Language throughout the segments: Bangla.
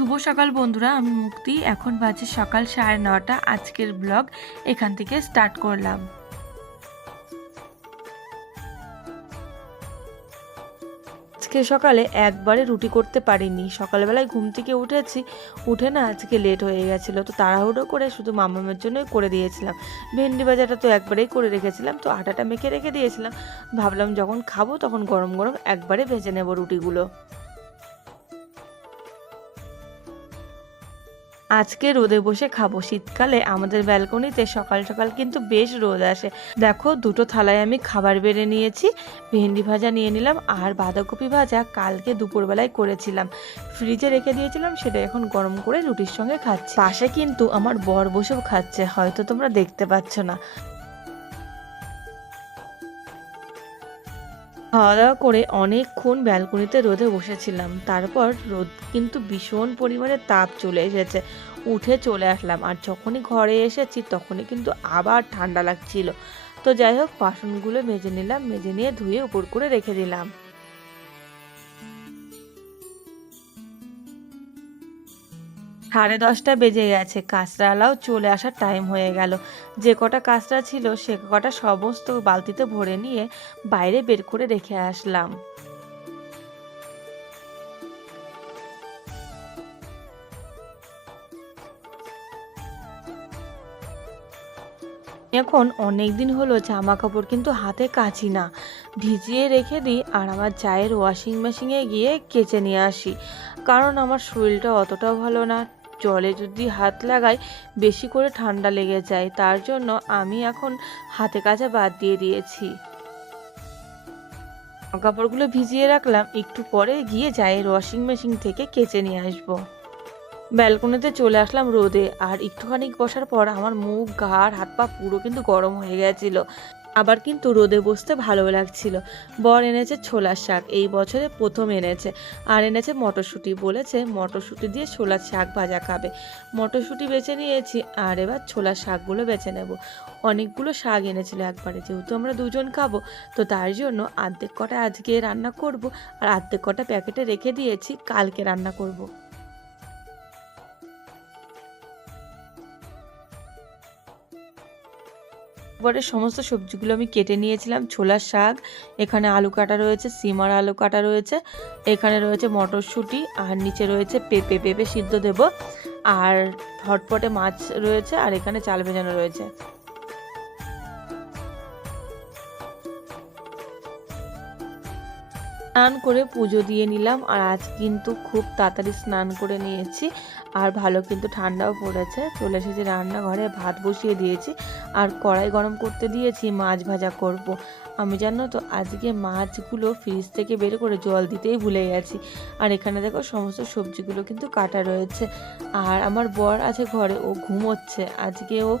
শুভ সকাল বন্ধুরা, আমি মুক্তি। এখন বাজে সকাল সাড়ে নটা। আজকের ব্লগ এখান থেকে স্টার্ট করলাম। আজকে সকালে একবারে রুটি করতে পারিনি। সকালবেলায় ঘুম থেকে উঠেছি। উঠে না আজকে লেট হয়ে গেছিল। তো তাড়াহুড়ো করে শুধু মামামের জন্যই করে দিয়েছিলাম। ভেন্ডি ভাজাটা তো একবারেই করে রেখেছিলাম। তো আটাটা মেখে রেখে দিয়েছিলাম। ভাবলাম যখন খাব তখন গরম গরম একবারে ভেজে নেব রুটিগুলো। আজকে রোদে বসে খাব। শীতকালে আমাদের ব্যালকনিতে সকাল সকাল কিন্তু বেশ রোদ আসে। দেখো, দুটো থালায় আমি খাবার বেড়ে নিয়েছি, ভেন্ডি ভাজা নিয়ে নিলাম আর বাঁধাকপি ভাজা কালকে দুপুরবেলায় করেছিলাম। ফ্রিজে রেখে দিয়েছিলাম, সেটা এখন গরম করে রুটির সঙ্গে খাচ্ছি। পাশে কিন্তু আমার বর বসেও খাচ্ছে, হয়তো তোমরা দেখতে পাচ্ছ না। খাওয়া দাওয়া করে অনেকক্ষণ ব্যালকনিতে রোদে বসেছিলাম। তারপর রোদ কিন্তু ভীষণ পরিমাণে তাপ চলে এসেছে। উঠে চলে আসলাম আর যখনই ঘরে এসেছি তখনই কিন্তু আবার ঠান্ডা লাগছিল। তো যাই হোক, বাসনগুলো মেজে নিলাম, মেজে নিয়ে ধুয়ে উপর করে রেখে দিলাম। সাড়ে দশটা বেজে গেছে। কাঁচরালাও চলে আসার টাইম হয়ে গেল। যে কটা কাঁচরা ছিল, সে কটা সমস্ত বালতিতে ভরে নিয়ে বাইরে বের করে রেখে আসলাম। এখন অনেক দিন হলো জামা কাপড় কিন্তু হাতে কাচি না। ভিজিয়ে রেখে দিই আর আমার চায়ের ওয়াশিং মেশিনে গিয়ে কেচে নিয়ে আসি। কারণ আমার শরীরটা অতটাও ভালো না। জলে যদি হাত লাগাই, বেশি করে ঠান্ডা লেগে যায়। তার জন্য আমি এখন হাতে কাচা বাদ দিয়ে দিয়েছি। কাপড়গুলো ভিজিয়ে রাখলাম। একটু পরে গিয়ে চায়ের ওয়াশিং মেশিন থেকে কেচে নিয়ে আসব। ব্যালকনিতে চলে আসলাম রোদে। আর একটুখানি বসার পর আমার মুখ ঘাড় হাত পা পুরো কিন্তু গরম হয়ে গেছিল। আবার কিন্তু রোদে বসতে ভালো লাগছিল। বর এনেছে ছোলার শাক, এই বছরে প্রথম এনেছে। আর এনেছে মটরশুঁটি বলেছে, মটরশুঁটি দিয়ে ছোলার শাক ভাজা খাবে। মটরশুঁটি বেছে নিয়েছি, আর এবার ছোলার শাকগুলো বেছে নেব। অনেকগুলো শাক এনেছিল একবারে, যেহেতু আমরা দুজন খাব, তো তার জন্য আর্ধেক কটা আজকে রান্না করব, আর আর্ধেক কটা প্যাকেটে রেখে দিয়েছি, কালকে রান্না করব। পরে সমস্ত সবজিগুলো আমি কেটে নিয়েছিলাম। ছোলার শাক, এখানে আলু কাটা রয়েছে সিমার আলু কাটা রয়েছে, এখানে রয়েছে মটরশুঁটি, আর নিচে রয়েছে পেঁপে। পেঁপে সিদ্ধ দেব, আর হটপটে মাছ রয়েছে, আর এখানে চাল ভেজানো রয়েছে। স্নান করে পুজো দিয়ে নিলাম আর আজ কিন্তু খুব তাড়াতাড়ি স্নান করে নিয়েছি আর ভালো কিন্তু ঠান্ডাও পড়েছে। চলে এসেছি রান্নাঘরে, ভাত বসিয়ে দিয়েছি আর কড়াই গরম করতে দিয়েছি, মাছ ভাজা করব। আমি জানো তো, আজকে মাছগুলো ফ্রিজ থেকে বের করে জল দিতেই ভুলে গেছি। আর এখানে দেখো সমস্ত সবজিগুলো কিন্তু কাটা রয়েছে। আর আমার বর আছে ঘরে, ও ঘুমোচ্ছে। আজকে ও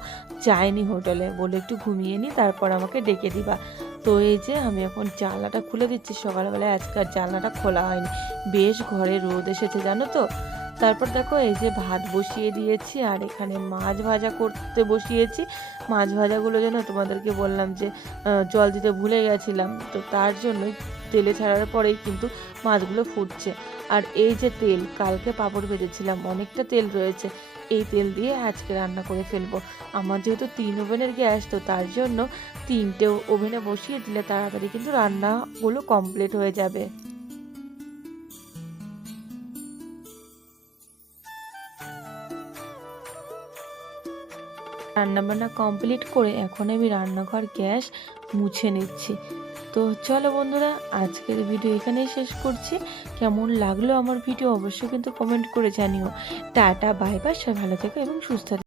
যায়নি হোটেলে। বলে একটু ঘুমিয়ে নি, তারপর আমাকে ডেকে দিবা। তো এই যে আমি এখন জানলাটা খুলে দিচ্ছি। সকালবেলায় আজকাল জানলাটা খোলা হয়নি। বেশ ঘরে রোদ এসেছে, জানো তো? তারপর দেখো এই যে ভাত বসিয়ে দিয়েছি আর এখানে মাছ ভাজা করতে বসিয়েছি। মাছ ভাজাগুলো যেন তোমাদেরকে বললাম যে জল দিতে ভুলে গেছিলাম। তো তার জন্যই তেলে ছাড়ার পরেই কিন্তু মাছগুলো ফুটছে। আর এই যে তেল, কালকে পাঁপড় ভেজেছিলাম, অনেকটা তেল রয়েছে। এই তেল দিয়ে আজকে রান্না করে ফেলব। আমার যেহেতু তিন ওভেনের গ্যাস, তো তার জন্য তিনটে ওভেনে বসিয়ে দিলে তাড়াতাড়ি কিন্তু রান্নাগুলো কমপ্লিট হয়ে যাবে। রান্নাবান্না কমপ্লিট করে এখন আমি রান্নাঘর গ্যাস মুছে নিচ্ছি। তো চলো বন্ধুরা, আজকের ভিডিও এখানেই শেষ করছি। কেমন লাগল আমার ভিডিও অবশ্যই কিন্তু কমেন্ট করে জানিও। টাটা বাই বাই সবাই ভালো থেকো এবং সুস্থ